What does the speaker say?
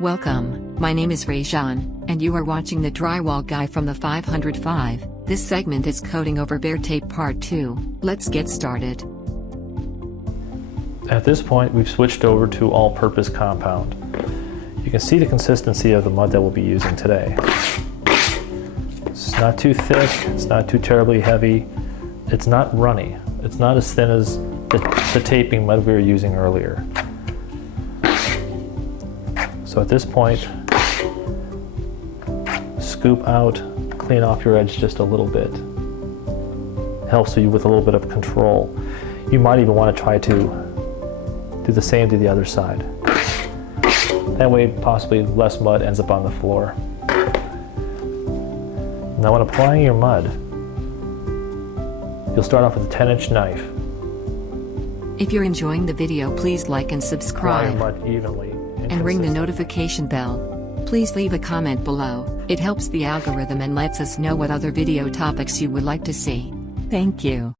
Welcome, my name is Rajan, and you are watching the Drywall Guy from the 505. This segment is coating over bare tape part 2. Let's get started. At this point, we've switched over to all-purpose compound. You can see the consistency of the mud that we'll be using today. It's not too thick, it's not too terribly heavy, it's not runny. It's not as thin as the taping mud we were using earlier. So at this point, scoop out, clean off your edge just a little bit. Helps you with a little bit of control. You might even want to try to do the same to the other side. That way, possibly less mud ends up on the floor. Now when applying your mud, you'll start off with a 10-inch knife. If you're enjoying the video, please like and subscribe. Apply your mud evenly and ring the notification bell. Please leave a comment below. It helps the algorithm and lets us know what other video topics you would like to see. Thank you.